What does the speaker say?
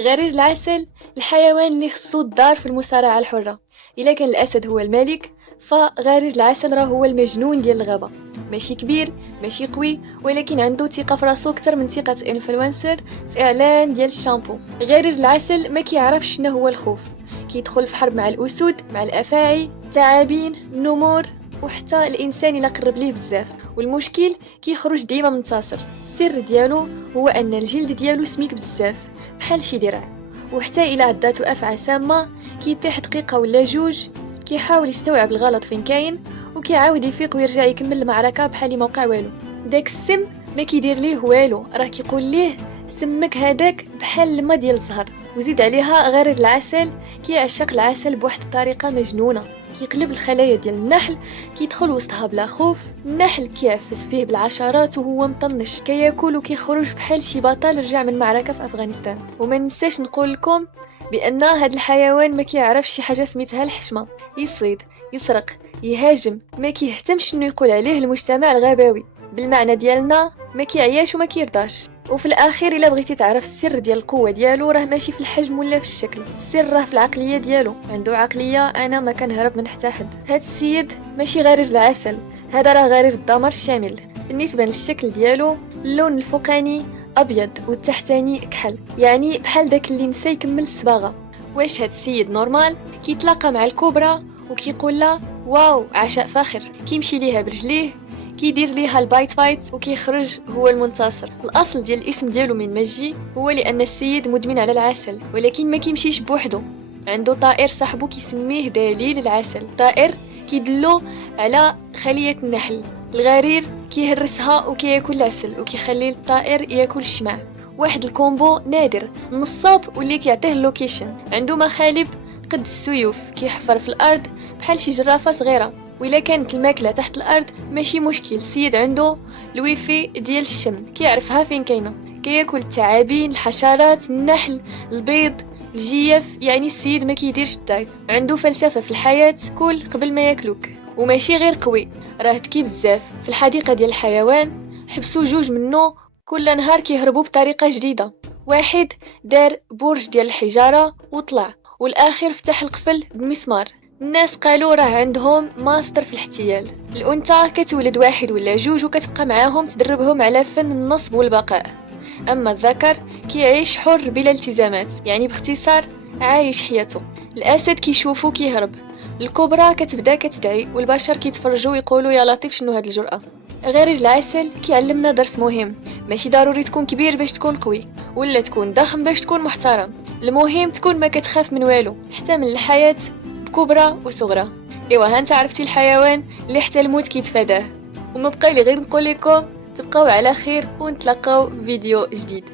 غرير العسل الحيوان اللي خصو الدار في المصارعة الحرة. إلا كان الأسد هو الملك، فغرير العسل راه هو المجنون ديال الغابة. ماشي كبير، ماشي قوي، ولكن عنده ثقة في راسو أكثر من ثقة انفلونسر في إعلان ديال الشامبو. غرير العسل ما كيعرفش شنو هو الخوف، كيدخل في حرب مع الأسود، مع الأفاعي، الثعابين، النمور، وحتى الإنسان إلا قرب ليه بزاف. والمشكل كيخرج ديما منتصر. السر ديالو هو أن الجلد ديالو سميك بزاف بحال شي درع، وحتى إلا عداتو أفعى سامة كيطيح دقيقة ولا جوج، كيحاول يستوعب الغلط فين كاين وكيعاود يفيق ويرجع يكمل المعركة بحال ما وقع والو. داك السم ما كيدير ليه والو، راه كيقول ليه سمك هذاك بحال الماء ديال الزهر. وزيد عليها غرير العسل كيعشق العسل بواحد الطريقة مجنونة، كيقلب الخلايا ديال النحل، كيدخل وسطها بلا خوف. النحل كيعفس فيه بالعشرات وهو مطنش، كياكل وكيخرج بحال شي بطل رجع من معركة في أفغانستان. وما ننساش نقول لكم بأن هذا الحيوان ما كيعرفش شي حاجة سميتها الحشمة. يصيد، يسرق، يهاجم، ما كيهتمش انه يقول عليه المجتمع الغابوي. بالمعنى ديالنا ما كيعياش وما كيرضاش. وفي الاخير الا بغيتي تعرف السر ديال القوه ديالو، راه ماشي في الحجم ولا في الشكل، السر راه في العقليه ديالو. عنده عقليه انا ما كنهرب من حتى حد. هاد السيد ماشي غرير العسل، هذا راه غرير الدمر الشامل. بالنسبه للشكل ديالو، اللون الفوقاني ابيض والتحتاني كحل، يعني بحال داك اللي نسى يكمل الصباغه. واش هاد السيد نورمال؟ كيتلاقى مع الكوبرا وكيقول لها واو عشاء فاخر، كيمشي ليها برجليه، كيدير ليها البايت فايت وكيخرج هو المنتصر. الاصل ديال الاسم ديالو من مجي هو لان السيد مدمن على العسل، ولكن ما كيمشيش بوحده، عنده طائر صاحبو كيسميه دليل العسل. طائر كيدلو على خلية النحل. الغرير كيهرسها وكياكل العسل وكيخلي الطائر ياكل الشمع. واحد الكومبو نادر، نصاب واللي كيعطيه اللوكيشن. عنده مخالب قد السيوف، كيحفر في الارض بحال شي جرافه صغيره، وإلا كانت الماكله تحت الارض ماشي مشكل. السيد عنده الويفي ديال الشم، كيعرفها فين كاينه. كياكل الثعابين، الحشرات، النحل، البيض، الجيف. يعني السيد ما كيديرش الدايت، عنده فلسفه في الحياه، كل قبل ما ياكلوك. وماشي غير قوي، راه ذكي بزاف. في الحديقه ديال الحيوان حبسوا جوج منه كل نهار كيهربوا بطريقه جديده. واحد دار برج ديال الحجاره وطلع، والاخر فتح القفل بمسمار. الناس قالوا راه عندهم ماستر في الاحتيال. الانثى كتولد واحد ولا جوج وكتبقى معاهم تدربهم على فن النصب والبقاء. اما الذكر كيعيش حر بلا التزامات، يعني باختصار عايش حياته. الاسد كيشوفو كيهرب، الكبرى كتبدا كتدعي، والبشر كيتفرجوا ويقولوا يا لطيف شنو هاد الجرأة. غير العسل كيعلمنا درس مهم، ماشي ضروري تكون كبير باش تكون قوي، ولا تكون ضخم باش تكون محترم. المهم تكون ما كتخاف من والو، حتى من الحياة بكبرى وصغرى. ايوا هانت عرفتي الحيوان اللي حتى الموت كيتفاداه. وما بقى لي غير نقول لكم تبقاو على خير ونتلاقاو في فيديو جديد.